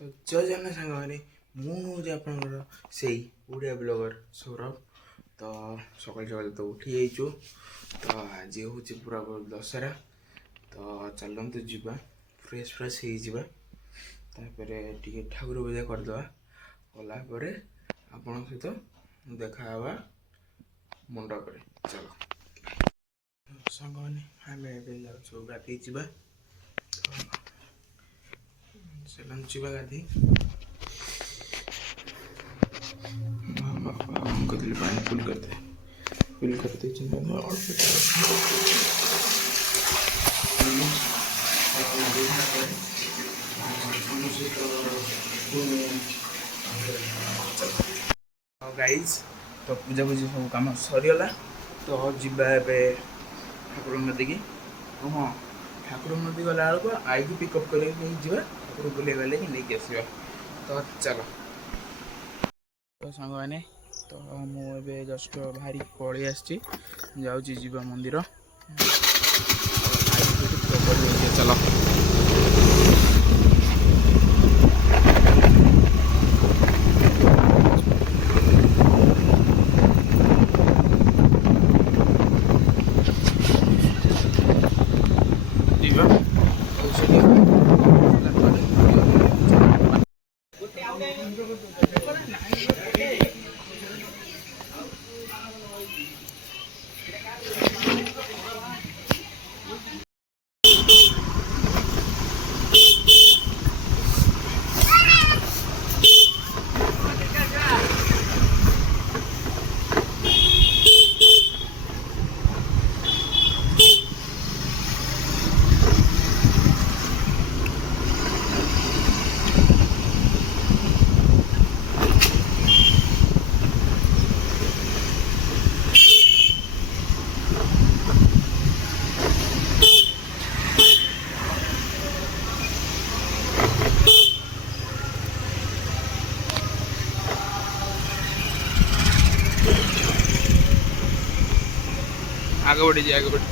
तो जय जन सांग मुझे आपंकर से ओडिया ब्लॉगर सौरभ। तो सकाल सकाल तो उठी जाइचु। तो आज हूँ पूरा दशहरा। तो चलतु जा फ्रेश फ्रेश होपर टे ठाकुर पूजा करदे कलापर आपण सहित देखा मंडप। चलो सांग मैंने आम गाधे जा चलवा गाधे पानी फुल करते गाइज। तो पूजा पूजी सब कम सरीगला। तो जीवा ठाकुर नदी की। हाँ ठाकुर नदी गला बेलू आई की पिकअप कर ठाकुर बुले गले कि नहीं आसवा। तो चलो तो सांग मैंने तो मुझे जस्ट बाहरी पलि आसी जाऊँगा मंदिर। चलो आगे बढ़ी आगे बढ़ी।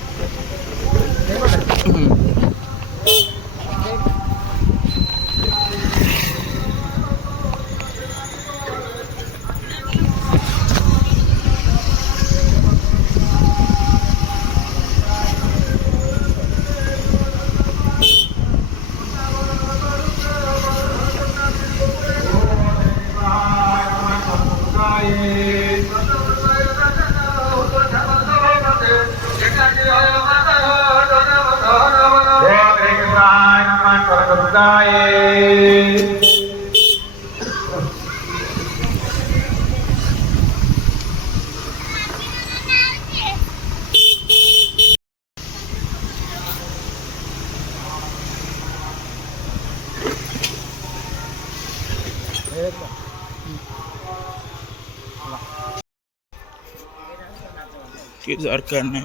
सरकार ने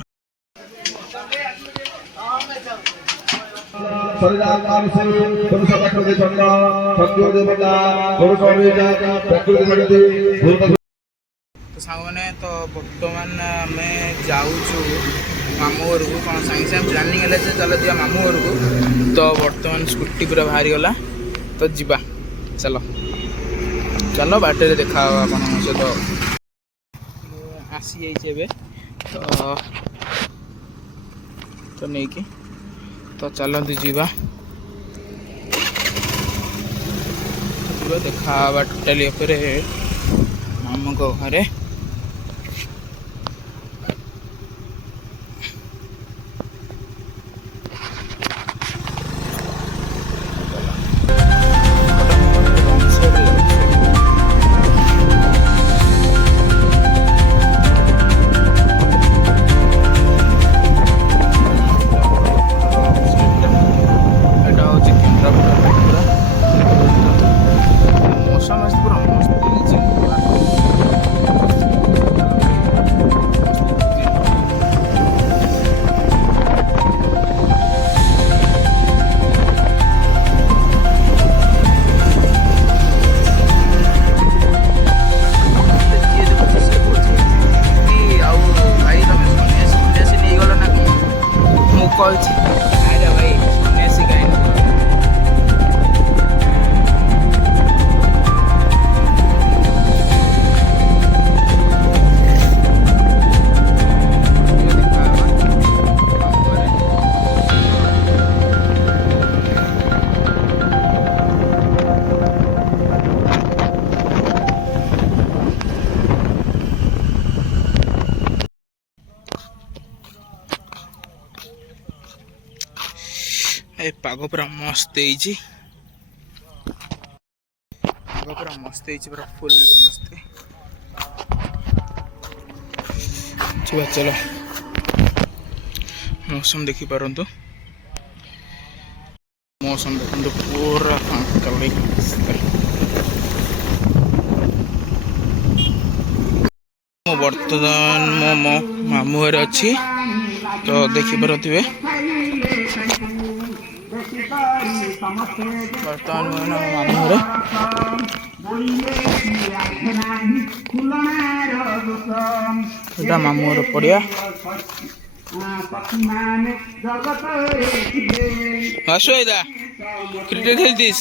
तो सांग मैंने तो बर्तमान आम जाऊँ मामू घर को कौन सागे सागे प्लानिंग है चल जा मामू घर को। तो बर्तमान स्कूटी पूरा बाहरी गला। तो जीवा चलो चलो बाटे देखा आप सहित आसी जाइए तो नहीं कि तो चलते जीवा देखा टोटाली मामू को घरे। मौसम आज पूरा मस्त ए पाग पूरा मस्त है पाग पूरा मस्त है पूरा फुल मस्त चलो चलो मौसम देखी पारंतु मौसम देखो पूरा फांका बर्तमान मो मामू घर अच्छी तो देखिपे बर्तमान मामू घर मामू घर पड़िया आसुदा क्रिकेट खेलतीस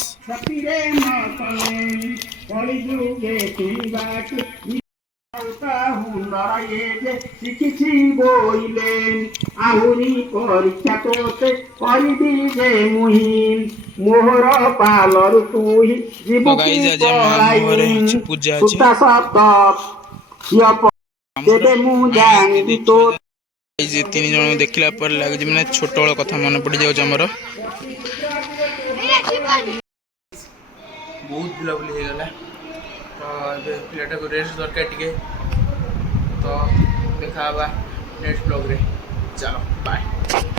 শিখিছি বইলেন আহুরি পরীক্ষা তোতে করিবি যে মুহিন মোহর পালর তুই জীবকি পড়াইন সুতা সপ্ত তেবে মু জানি তো तीन जन देखला पर लगे मैंने छोट बेल कथा मन पड़ जाऊँ आमर बहुत बुलाबुली हो गला तो ये पिलाटा को रेस्ट दरकार टिके तो देखा नेक्स्ट ब्लॉग रे चलो बाय।